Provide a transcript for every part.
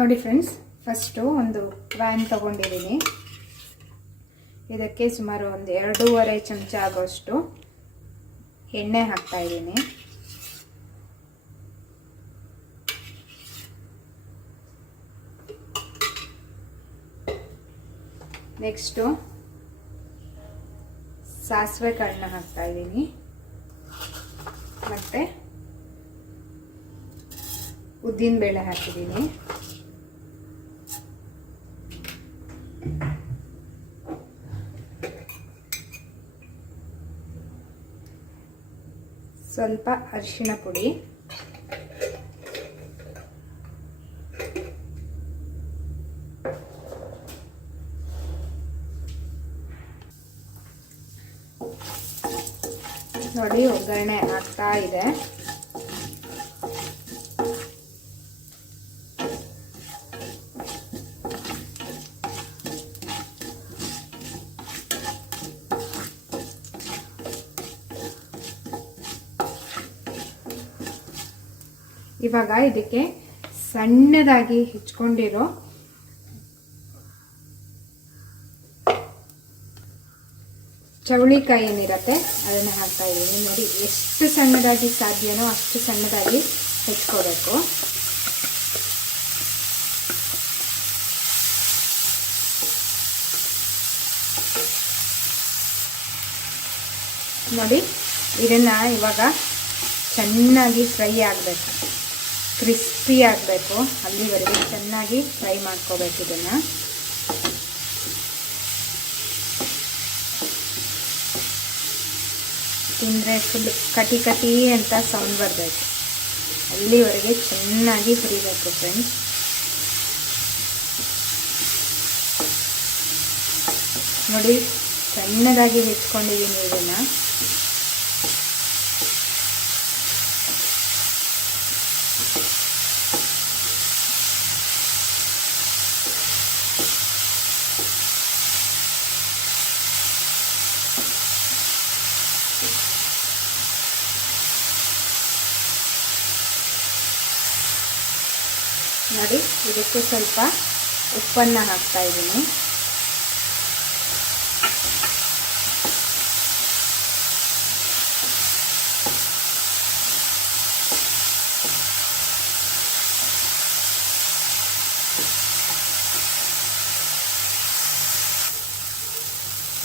ನೋಡಿ friends first ಒಂದು van ತಗೊಂಡಿದ್ದೀನಿ. ಇದಕ್ಕೆ ಸುಮಾರು ಒಂದು ಎರಡೂವರೆ ಚಮಚ ಆಗೋಷ್ಟು ಎಣ್ಣೆ ಹಾಕ್ತಾ ಇದ್ದೀನಿ. ನೆಕ್ಸ್ಟು ಸಾಸಿವೆ ಕಾಳನ್ನ ಹಾಕ್ತಾ ಇದ್ದೀನಿ. ಮತ್ತು ಉದ್ದಿನಬೇಳೆ ಹಾಕಿದ್ದೀನಿ. ಸ್ವಲ್ಪ ಅರಿಶಿಣ ಪುಡಿ. ನೋಡಿ ಒಗ್ಗರಣೆ ಆಗ್ತಾ ಇದೆ. ಇವಾಗ ಇದಕ್ಕೆ ಸಣ್ಣದಾಗಿ ಹೆಚ್ಕೊಂಡಿರೋ ಚವಳಿಕಾಯಿ ಏನಿರುತ್ತೆ, ಅದನ್ನ ಹಾಕ್ತಾ ಇದ್ದೀನಿ. ನೋಡಿ, ಎಷ್ಟು ಸಣ್ಣದಾಗಿ ಸಾಧ್ಯನೋ ಅಷ್ಟು ಸಣ್ಣದಾಗಿ ಹೆಚ್ಕೋಬೇಕು. ನೋಡಿ, ಇದನ್ನ ಇವಾಗ ಚೆನ್ನಾಗಿ ಫ್ರೈ ಆಗಬೇಕು. ಕ್ರಿಸ್ಪಿ ಆಗಬೇಕು. ಅಲ್ಲಿವರೆಗೆ ಚೆನ್ನಾಗಿ ಫ್ರೈ ಮಾಡ್ಕೋಬೇಕು ಇದನ್ನು. ತಿಂದರೆ ಫುಲ್ ಕಟಿ ಕಟಿ ಅಂತ ಸೌಂಡ್ ಬರಬೇಕು. ಅಲ್ಲಿವರೆಗೆ ಚೆನ್ನಾಗಿ ಹುರಿಬೇಕು ಫ್ರೆಂಡ್ಸ್ ನೋಡಿ ಸಣ್ಣದಾಗಿ ಹೆಚ್ಕೊಂಡಿದ್ದೀನಿ ಇದನ್ನು. ನೋಡಿ ಇದಕ್ಕೆ ಸ್ವಲ್ಪ ಉಪ್ಪನ್ನು ಹಾಕ್ತಾ ಇದ್ದೀನಿ.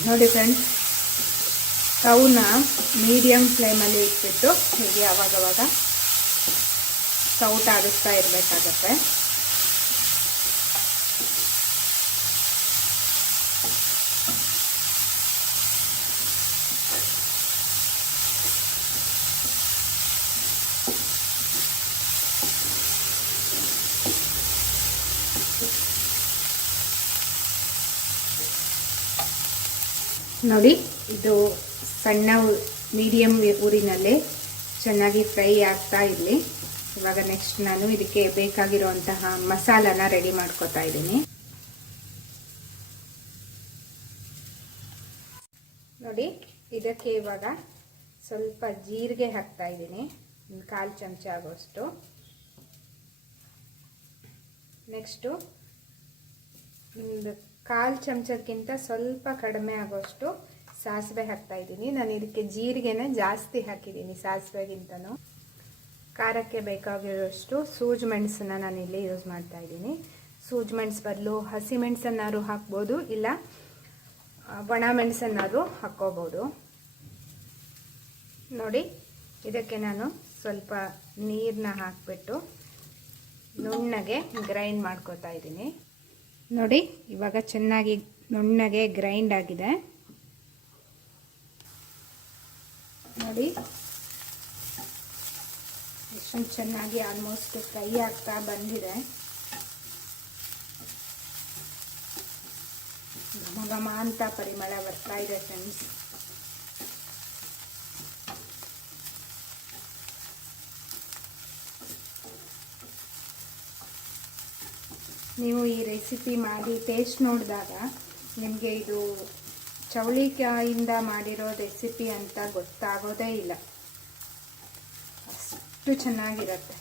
ನೋಡಿ ಫ್ರೆಂಡ್ಸ್ ಸ್ಟವ್ನ ಮೀಡಿಯಮ್ ಫ್ಲೇಮಲ್ಲಿ ಇಟ್ಬಿಟ್ಟು ಹೀಗೆ ಅವಾಗವಾಗ ಸೌಟ್ ಆಡಿಸ್ತಾ ಇರಬೇಕಾಗತ್ತೆ. ನೋಡಿ ಇದು ಸಣ್ಣ ಮೀಡಿಯಂ ಊರಿನಲ್ಲಿ ಚೆನ್ನಾಗಿ ಫ್ರೈ ಆಗ್ತಾ ಇರಲಿ. ಇವಾಗ ನೆಕ್ಸ್ಟ್ ನಾನು ಇದಕ್ಕೆ ಬೇಕಾಗಿರುವಂತಹ ಮಸಾಲಾನ ರೆಡಿ ಮಾಡ್ಕೋತಾ ಇದ್ದೀನಿ. ನೋಡಿ, ಇದಕ್ಕೆ ಇವಾಗ ಸ್ವಲ್ಪ ಜೀರಿಗೆ ಹಾಕ್ತಾ ಇದ್ದೀನಿ. ಒಂದು ಕಾಲು ಚಮಚ ಆಗೋಷ್ಟು. ನೆಕ್ಸ್ಟು ಒಂದು ಕಾಲು ಚಮಚಕ್ಕಿಂತ ಸ್ವಲ್ಪ ಕಡಿಮೆ ಆಗೋಷ್ಟು ಸಾಸಿವೆ ಹಾಕ್ತಾ ಇದ್ದೀನಿ. ನಾನು ಇದಕ್ಕೆ ಜೀರಿಗೆನ ಜಾಸ್ತಿ ಹಾಕಿದ್ದೀನಿ ಸಾಸಿವೆಗಿಂತನೂ. ಖಾರಕ್ಕೆ ಬೇಕಾಗಿರೋಷ್ಟು ಸೂಜ್ ಮೆಣಸನ್ನ ನಾನು ಇಲ್ಲಿ ಯೂಸ್ ಮಾಡ್ತಾ ಇದ್ದೀನಿ. ಸೂಜ್ ಮೆಣಸು ಬದಲು ಹಸಿ ಮೆಣಸನ್ನಾರು ಹಾಕ್ಬೋದು, ಇಲ್ಲ ಒಣ ಮೆಣಸನ್ನಾರು ಹಾಕ್ಕೋಬೋದು. ನೋಡಿ, ಇದಕ್ಕೆ ನಾನು ಸ್ವಲ್ಪ ನೀರನ್ನ ಹಾಕಿಬಿಟ್ಟು ನುಣ್ಣಗೆ ಗ್ರೈಂಡ್ ಮಾಡ್ಕೋತಾ ಇದ್ದೀನಿ. ನೋಡಿ, ಇವಾಗ ಚೆನ್ನಾಗಿ ನುಣ್ಣಗೆ ಗ್ರೈಂಡ್ ಆಗಿದೆ. ನೋಡಿ ಎಷ್ಟೊಂದು ಚೆನ್ನಾಗಿ ಆಲ್ಮೋಸ್ಟ್ ಫ್ರೈ ಆಗ್ತಾ ಬಂದಿದೆ. ಘಮ ಘಮ ಅಂತ ಪರಿಮಳ ಬರ್ತಾ ಇದೆ ಫ್ರೆಂಡ್ಸ್ ನೀವು ಈ ರೆಸಿಪಿ ಮಾಡಿ ಟೇಸ್ಟ್ ನೋಡಿದಾಗ ನಿಮಗೆ ಇದು ಚೌಳಿಕಾಯಿಂದ ಮಾಡಿರೋ ರೆಸಿಪಿ ಅಂತ ಗೊತ್ತಾಗೋದೇ ಇಲ್ಲ. ಅಷ್ಟು ಚೆನ್ನಾಗಿರುತ್ತೆ.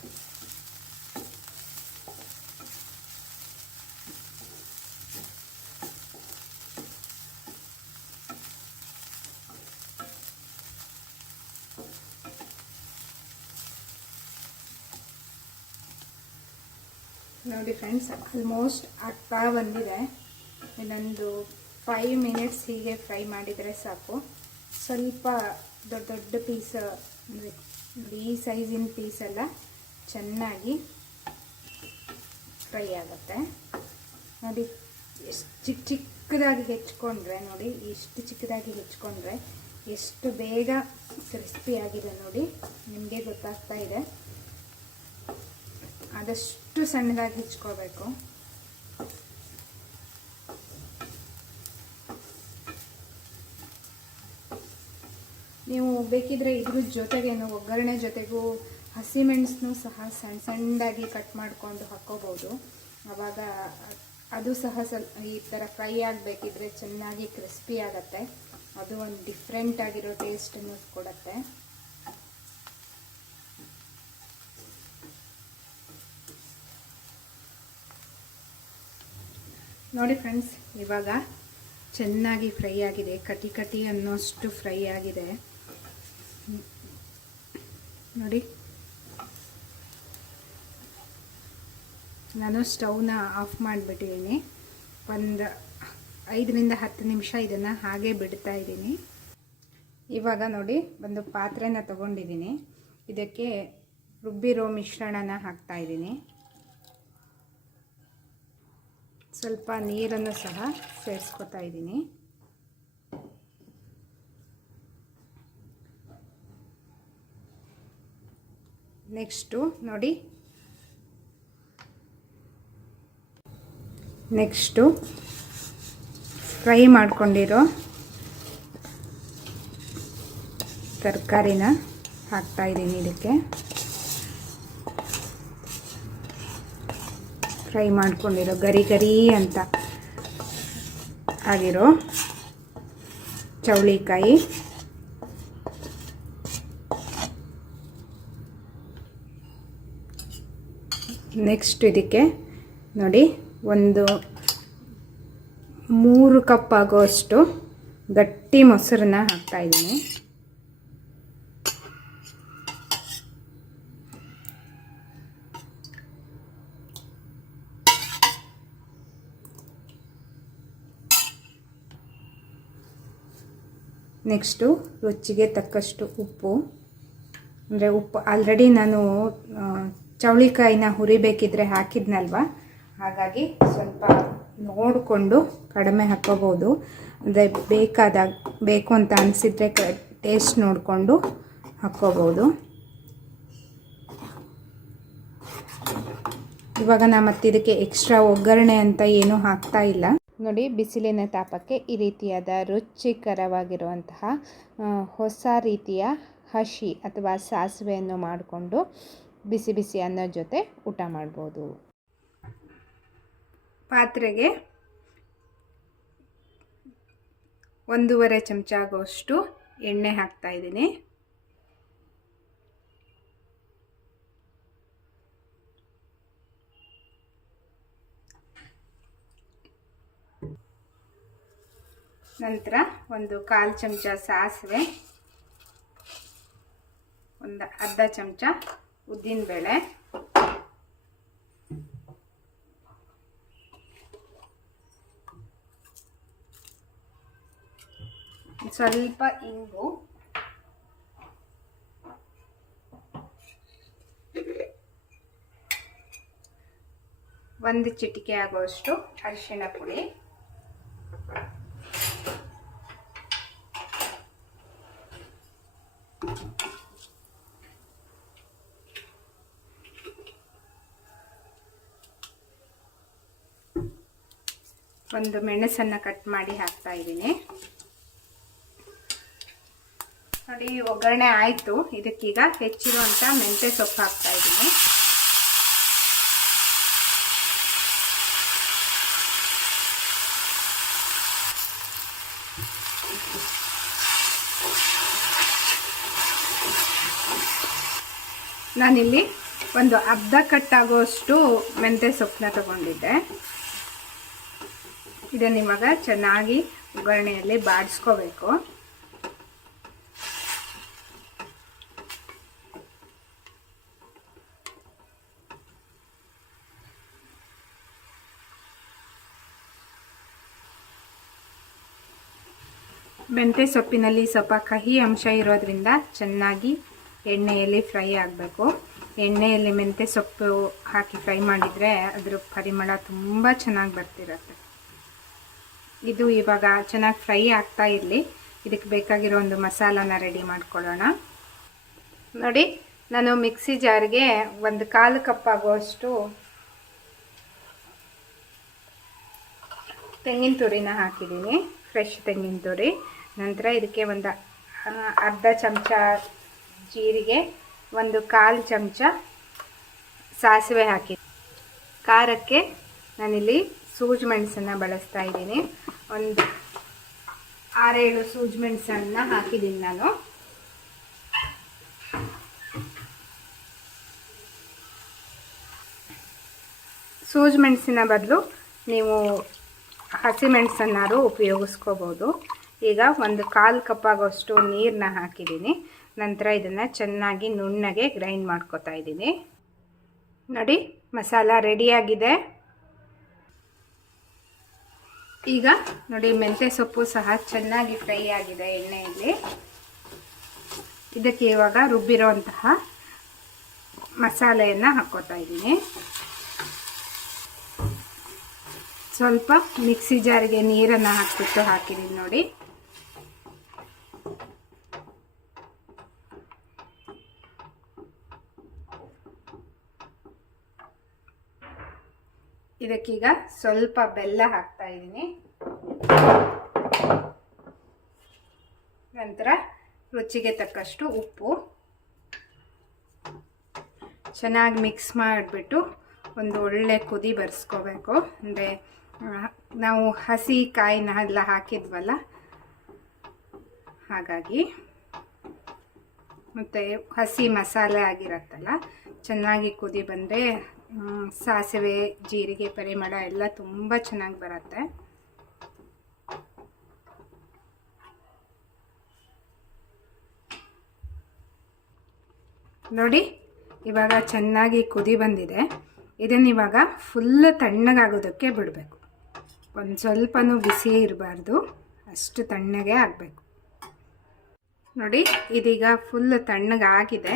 ನೋಡಿ ಫ್ರೆಂಡ್ಸ್ ಆಲ್ಮೋಸ್ಟ್ ಆಗ್ತಾ ಬಂದಿದೆ. ಇನ್ನೊಂದು ಫೈವ್ ಮಿನಿಟ್ಸ್ ಹೀಗೆ ಫ್ರೈ ಮಾಡಿದರೆ ಸಾಕು. ಸ್ವಲ್ಪ ದೊಡ್ಡ ದೊಡ್ಡ ಪೀಸ್ ಅಂದರೆ ಅಂದರೆ ಈ ಸೈಜಿನ ಪೀಸ್ ಎಲ್ಲ ಚೆನ್ನಾಗಿ ಫ್ರೈ ಆಗುತ್ತೆ. ನೋಡಿ, ಎಷ್ಟು ಚಿಕ್ಕ ಚಿಕ್ಕದಾಗಿ ಹೆಚ್ಕೊಂಡ್ರೆ, ನೋಡಿ ಎಷ್ಟು ಚಿಕ್ಕದಾಗಿ ಹೆಚ್ಕೊಂಡ್ರೆ ಎಷ್ಟು ಬೇಗ ಕ್ರಿಸ್ಪಿ ಆಗಿದೆ ನೋಡಿ, ನಿಮಗೆ ಗೊತ್ತಾಗ್ತಾ ಇದೆ. ಆದಷ್ಟು ಸಣ್ಣದಾಗಿ ಹೆಚ್ಕೋಬೇಕು. ನೀವು ಬೇಕಿದ್ರೆ ಇದ್ರ ಜೊತೆಗೇನು ಒಗ್ಗರಣೆ ಜೊತೆಗೂ ಹಸಿಮೆಣಸನ್ನು ಸಹ ಸಣ್ಣ ಸಣ್ಣದಾಗಿ ಕಟ್ ಮಾಡಿಕೊಂಡು ಹಾಕ್ಕೋಬೋದು ಆವಾಗ ಅದು ಸಹ ಸ್ವಲ್ಪ ಈ ಥರ ಫ್ರೈ ಆಗಬೇಕಿದ್ರೆ ಚೆನ್ನಾಗಿ ಕ್ರಿಸ್ಪಿ ಆಗುತ್ತೆ. ಅದು ಒಂದು ಡಿಫ್ರೆಂಟ್ ಆಗಿರೋ ಟೇಸ್ಟನ್ನು ಕೊಡುತ್ತೆ. ನೋಡಿ ಫ್ರೆಂಡ್ಸ್, ಇವಾಗ ಚೆನ್ನಾಗಿ ಫ್ರೈ ಆಗಿದೆ. ಕಟಿ ಕಟಿ ಅನ್ನೋಷ್ಟು ಫ್ರೈ ಆಗಿದೆ. ನೋಡಿ. ನಾನು ಸ್ಟವ್ನ ಆಫ್ ಮಾಡಿಬಿಟ್ಟಿದ್ದೀನಿ. ಒಂದು ಐದರಿಂದ ಹತ್ತು ನಿಮಿಷ ಇದನ್ನು ಹಾಗೆ ಬಿಡ್ತಾ ಇದ್ದೀನಿ. ಇವಾಗ ನೋಡಿ, ಒಂದು ಪಾತ್ರೆನ ತಗೊಂಡಿದ್ದೀನಿ. ಇದಕ್ಕೆ ರುಬ್ಬಿರೋ ಮಿಶ್ರಣನ ಹಾಕ್ತಾ ಇದ್ದೀನಿ. ಸ್ವಲ್ಪ ನೀರನ್ನು ಸಹ ಸೇರಿಸ್ಕೊತಾ ಇದ್ದೀನಿ. ನೆಕ್ಸ್ಟು ನೋಡಿ. ನೆಕ್ಸ್ಟು ಫ್ರೈ ಮಾಡ್ಕೊಂಡಿರೋ ತರಕಾರಿನ ಹಾಕ್ತಾಯಿದ್ದೀನಿ ಇದಕ್ಕೆ. ಫ್ರೈ ಮಾಡ್ಕೊಂಡಿರೋ ಗರಿ ಗರಿ ಅಂತ ಆಗಿರೋ ಚೌಳಿಕಾಯಿ. ನೆಕ್ಸ್ಟ್ ಇದಕ್ಕೆ ನೋಡಿ, ಒಂದು ಮೂರು ಕಪ್ ಆಗೋಷ್ಟು ಗಟ್ಟಿ ಮೊಸರನ್ನ ಹಾಕ್ತಾಯಿದ್ದೀನಿ ನೆಕ್ಸ್ಟು ರುಚಿಗೆ ತಕ್ಕಷ್ಟು ಉಪ್ಪು. ಅಂದರೆ ಉಪ್ಪು ಆಲ್ರೆಡಿ ನಾನು ಚೌಳಿಕಾಯಿನ ಹುರಿಬೇಕಿದ್ರೆ ಹಾಕಿದ್ನಲ್ವ? ಹಾಗಾಗಿ ಸ್ವಲ್ಪ ನೋಡಿಕೊಂಡು ಕಡಿಮೆ ಹಾಕ್ಕೋಬೋದು. ಅಂದರೆ ಬೇಕಾದಾಗ ಬೇಕು ಅಂತ ಅನಿಸಿದ್ರೆ ಕ ಟೇಸ್ಟ್ ನೋಡಿಕೊಂಡು ಹಾಕ್ಕೋಬೋದು. ಇವಾಗ ನಾ ಮತ್ತೆ ಇದಕ್ಕೆ ಎಕ್ಸ್ಟ್ರಾ ಒಗ್ಗರಣೆ ಅಂತ ಏನೂ ಹಾಕ್ತಾ ಇಲ್ಲ. ನೋಡಿ, ಬಿಸಿಲಿನ ತಾಪಕ್ಕೆ ಈ ರೀತಿಯಾದ ರುಚಿಕರವಾಗಿರುವಂತಹ ಹೊಸ ರೀತಿಯ ಹಸಿ ಅಥವಾ ಸಾಸಿವೆಯನ್ನು ಮಾಡಿಕೊಂಡು ಬಿಸಿ ಬಿಸಿ ಅನ್ನದ ಜೊತೆ ಊಟ ಮಾಡ್ಬೋದು. ಪಾತ್ರೆಗೆ ಒಂದೂವರೆ ಚಮಚ ಆಗೋಷ್ಟು ಎಣ್ಣೆ ಹಾಕ್ತಾ ಇದ್ದೀನಿ. ನಂತರ ಒಂದು ಕಾಲು ಚಮಚ ಸಾಸಿವೆ, ಒಂದು ಅರ್ಧ ಚಮಚ ಉದ್ದಿನಬೇಳೆ ಸ್ವಲ್ಪ ಇಂಗು. ಒಂದು ಚಿಟಿಕೆ ಆಗುವಷ್ಟು ಅರಿಶಿಣ ಪುಡಿ. ಒಂದು ಮೆಣಸನ್ನು ಕಟ್ ಮಾಡಿ ಹಾಕ್ತಾ ಇದ್ದೀನಿ. ನೋಡಿ, ಒಗ್ಗರಣೆ ಆಯಿತು. ಇದಕ್ಕೀಗ ಹೆಚ್ಚಿರುವಂಥ ಮೆಂತ್ಯ ಸೊಪ್ಪು ಹಾಕ್ತಾ ಇದ್ದೀನಿ. ನಾನಿಲ್ಲಿ ಒಂದು ಅರ್ಧ ಕಟ್ಟಾಗುವಷ್ಟು ಮೆಂತ್ಯ ಸೊಪ್ಪನ್ನ ತಗೊಂಡಿದ್ದೆ. ಇದನ್ನು ಇವಾಗ ಚೆನ್ನಾಗಿ ಒಗ್ಗರಣೆಯಲ್ಲಿ ಬಾಡಿಸ್ಕೋಬೇಕು. ಮೆಂತ್ಯ ಸೊಪ್ಪಿನಲ್ಲಿ ಸ್ವಲ್ಪ ಕಹಿ ಅಂಶ ಇರೋದ್ರಿಂದ ಚೆನ್ನಾಗಿ ಎಣ್ಣೆಯಲ್ಲಿ ಫ್ರೈ ಆಗಬೇಕು. ಎಣ್ಣೆಯಲ್ಲಿ ಮೆಂತ್ಯ ಸೊಪ್ಪು ಹಾಕಿ ಫ್ರೈ ಮಾಡಿದರೆ ಅದರ ಪರಿಮಳ ತುಂಬ ಚೆನ್ನಾಗಿ ಬರ್ತಿರುತ್ತೆ. ಇದು ಇವಾಗ ಚೆನ್ನಾಗಿ ಫ್ರೈ ಆಗ್ತಾ ಇರಲಿ. ಇದಕ್ಕೆ ಬೇಕಾಗಿರೋ ಒಂದು ಮಸಾಲಾನ ರೆಡಿ ಮಾಡ್ಕೊಳ್ಳೋಣ. ನೋಡಿ, ನಾನು ಮಿಕ್ಸಿ ಜಾರ್ಗೆ ಒಂದು ಕಾಲು ಕಪ್ ಆಗುವಷ್ಟು ತೆಂಗಿನ ತುರಿನ ಹಾಕಿದ್ದೀನಿ. ಫ್ರೆಶ್ ತೆಂಗಿನ ತುರಿ. ನಂತರ ಇದಕ್ಕೆ ಒಂದು ಅರ್ಧ ಚಮಚ ಜೀರಿಗೆ, ಒಂದು ಕಾಲು ಚಮಚ ಸಾಸಿವೆ ಹಾಕಿ. ಖಾರಕ್ಕೆ ನಾನಿಲ್ಲಿ ಸೂಜಿ ಮೆಣಸನ್ನು ಬಳಸ್ತಾ ಇದ್ದೀನಿ. ಒಂದು ಆರೇಳು ಸೂಜಿ ಮೆಣಸನ್ನು ಹಾಕಿದ್ದೀನಿ ನಾನು. ಸೂಜಿ ಮೆಣಸಿನ ಬದಲು ನೀವು ಹಸಿಮೆಣಸನ್ನಾರು ಉಪಯೋಗಿಸ್ಕೋಬೋದು. ಈಗ ಒಂದು ಕಾಲು ಕಪ್ ಆಗೋಷ್ಟು ನೀರನ್ನ ಹಾಕಿದ್ದೀನಿ. ನಂತರ ಇದನ್ನು ಚೆನ್ನಾಗಿ ನುಣ್ಣಗೆ ಗ್ರೈಂಡ್ ಮಾಡ್ಕೋತಾ ಇದ್ದೀನಿ. ನೋಡಿ, ಮಸಾಲ ರೆಡಿಯಾಗಿದೆ ಈಗ ನೋಡಿ ಮೆಂತ್ಯ ಸೊಪ್ಪು ಸಹ ಚೆನ್ನಾಗಿ ಫ್ರೈ ಆಗಿದೆ ಎಣ್ಣೆಯಲ್ಲಿ. ಇದಕ್ಕೆ ಇವಾಗ ರುಬ್ಬಿರೋಂತಹ ಮಸಾಲೆಯನ್ನು ಹಾಕ್ಕೋತಾ ಇದ್ದೀನಿ. ಸ್ವಲ್ಪ ಮಿಕ್ಸಿ ಜಾರಿಗೆ ನೀರನ್ನು ಹಾಕಿಬಿಟ್ಟು ಹಾಕಿದ್ದೀನಿ ನೋಡಿ. ಇದಕ್ಕೀಗ ಸ್ವಲ್ಪ ಬೆಲ್ಲ ಹಾಕ್ತಾ ಇದ್ದೀನಿ. ನಂತರ ರುಚಿಗೆ ತಕ್ಕಷ್ಟು ಉಪ್ಪು. ಚೆನ್ನಾಗಿ ಮಿಕ್ಸ್ ಮಾಡಿಬಿಟ್ಟು ಒಂದು ಒಳ್ಳೆ ಕುದಿ ಬರ್ಸ್ಕೋಬೇಕು. ಅಂದರೆ ನಾವು ಹಸಿ ಕಾಯಿನ ಎಲ್ಲ ಹಾಕಿದ್ವಲ್ಲ? ಹಾಗಾಗಿ ಮತ್ತು ಹಸಿ ಮಸಾಲೆ ಆಗಿರತ್ತಲ್ಲ, ಚೆನ್ನಾಗಿ ಕುದಿ ಬಂದರೆ ಸಾಸಿವೆ, ಜೀರಿಗೆ ಪರಿಮಳ ಎಲ್ಲ ತುಂಬ ಚೆನ್ನಾಗಿ ಬರುತ್ತೆ. ನೋಡಿ, ಇವಾಗ ಚೆನ್ನಾಗಿ ಕುದಿ ಬಂದಿದೆ. ಇದನ್ನು ಇವಾಗ ಫುಲ್ ತಣ್ಣಗಾಗೋದಕ್ಕೆ ಬಿಡಬೇಕು. ಒಂದು ಸ್ವಲ್ಪನೂ ಬಿಸಿ ಇರಬಾರ್ದು. ಅಷ್ಟು ತಣ್ಣಗೆ ಆಗಬೇಕು. ನೋಡಿ, ಇದೀಗ ಫುಲ್ ತಣ್ಣಗಾಗಿದೆ.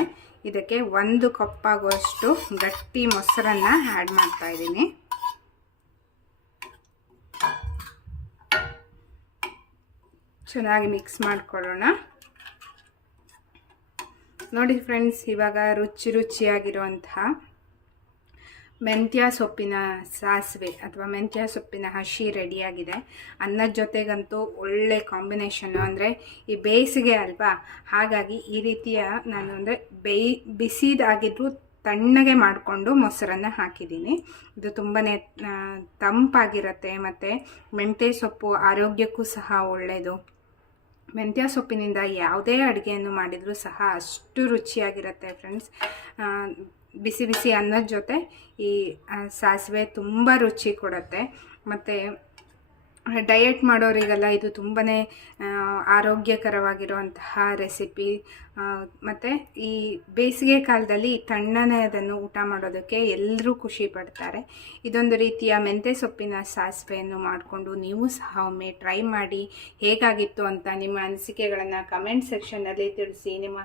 ಇದಕ್ಕೆ ಒಂದು ಕಪ್ಪಾಗುವಷ್ಟು ಗಟ್ಟಿ ಮೊಸರನ್ನು ಆ್ಯಡ್ ಮಾಡ್ತಾ ಇದ್ದೀನಿ. ಚೆನ್ನಾಗಿ ಮಿಕ್ಸ್ ಮಾಡಿಕೊಳ್ಳೋಣ. ನೋಡಿ ಫ್ರೆಂಡ್ಸ್ ಇವಾಗ ರುಚಿ ರುಚಿಯಾಗಿರುವಂತಹ ಮೆಂತ್ಯ ಸೊಪ್ಪಿನ ಸಾಸಿವೆ ಅಥವಾ ಮೆಂತ್ಯ ಸೊಪ್ಪಿನ ಹಸಿ ರೆಡಿಯಾಗಿದೆ. ಅನ್ನದ ಜೊತೆಗಂತೂ ಒಳ್ಳೆ ಕಾಂಬಿನೇಷನ್ನು ಅಂದರೆ ಈ ಬೇಸಿಗೆ ಅಲ್ವಾ? ಹಾಗಾಗಿ ಈ ರೀತಿಯ ನಾನು ಅಂದರೆ ಬೇಯ್, ಬಿಸಿದಾಗಿದ್ರೂ ತಣ್ಣಗೆ ಮಾಡಿಕೊಂಡು ಮೊಸರನ್ನು ಹಾಕಿದ್ದೀನಿ. ಇದು ತುಂಬಾ ತಂಪಾಗಿರುತ್ತೆ ಮತ್ತು ಮೆಂತ್ಯ ಸೊಪ್ಪು ಆರೋಗ್ಯಕ್ಕೂ ಸಹ ಒಳ್ಳೆಯದು ಮೆಂತ್ಯ ಸೊಪ್ಪಿನಿಂದ ಯಾವುದೇ ಅಡುಗೆಯನ್ನು ಮಾಡಿದರೂ ಸಹ ಅಷ್ಟು ರುಚಿಯಾಗಿರುತ್ತೆ ಫ್ರೆಂಡ್ಸ್ ಬಿಸಿ ಬಿಸಿ ಅನ್ನದ ಜೊತೆ ಈ ಸಾಸಿವೆ ತುಂಬ ರುಚಿ ಕೊಡುತ್ತೆ. ಮತ್ತು ಡಯೆಟ್ ಮಾಡೋರಿಗೆಲ್ಲ ಇದು ತುಂಬಾ ಆರೋಗ್ಯಕರವಾಗಿರುವಂತಹ ರೆಸಿಪಿ ಮತ್ತು ಈ ಬೇಸಿಗೆ ಕಾಲದಲ್ಲಿ ತಣ್ಣನೆಯದನ್ನು ಊಟ ಮಾಡೋದಕ್ಕೆ ಎಲ್ಲರೂ ಖುಷಿ ಪಡ್ತಾರೆ. ಇದೊಂದು ರೀತಿಯ ಮೆಂತೆ ಸೊಪ್ಪಿನ ಸಾಸಿವೆಯನ್ನು ಮಾಡಿಕೊಂಡು ನೀವು ಸಹ ಒಮ್ಮೆ ಟ್ರೈ ಮಾಡಿ ಹೇಗಾಗಿತ್ತು ಅಂತ ನಿಮ್ಮ ಅನಿಸಿಕೆಗಳನ್ನು ಕಮೆಂಟ್ ಸೆಕ್ಷನ್ನಲ್ಲಿ ತಿಳಿಸಿ. ನಿಮ್ಮ